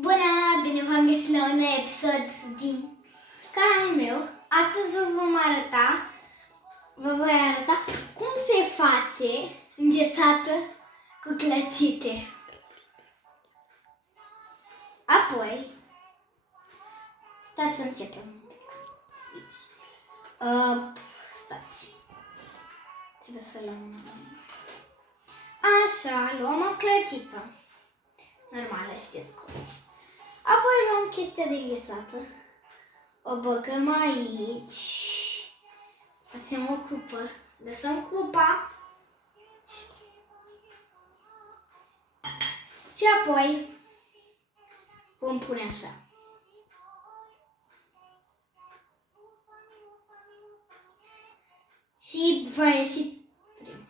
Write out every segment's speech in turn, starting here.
Bună! Bine v-am găsit la un episod din canalul meu. Astăzi vă voi arăta cum se face înghețată cu clătite. Apoi, stați să începem un pic. Stați. Trebuie să luăm una. Așa, luăm o clătită. Normală, știți cum. Apoi luăm chestia de înghețată. O băgăm aici. Facem o cupă. Lăsăm cupa. Și apoi vom pune așa. Și va ieși primul.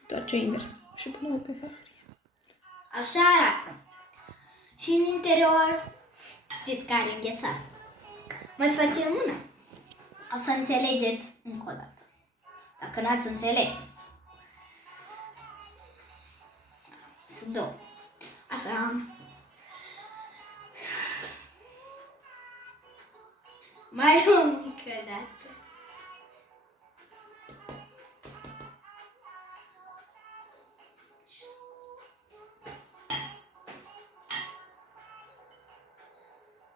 Întoarce invers și pune-o pe farfurie. Așa arată. Și în interior, știți care e înghețat. Mai facem una. O să înțelegeți încă o dată. Dacă n-ați înțeles. Sunt două. Așa. Mai luăm încă o dată.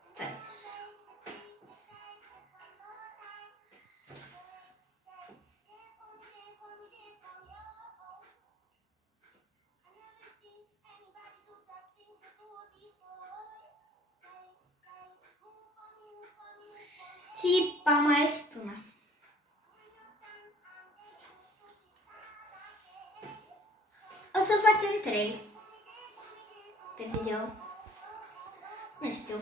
Stai. Și mai este una. O să facem 3 pe video. Nu știu.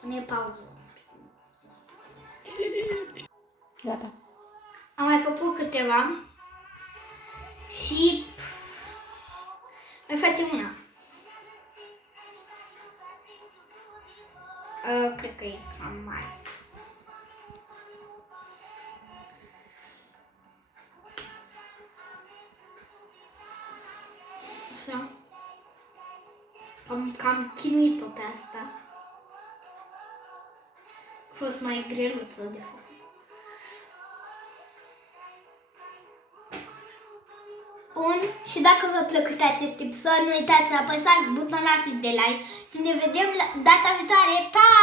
Pune pauză. Gata. Am mai făcut câteva și mai facem una. Cred că e cam mare. Așa. Cam chinuit-o pe asta. A fost mai greluță de fapt. Bun, și dacă vă plăcut acest episod, nu uitați să apăsați butonul de like și ne vedem data viitoare. Pa!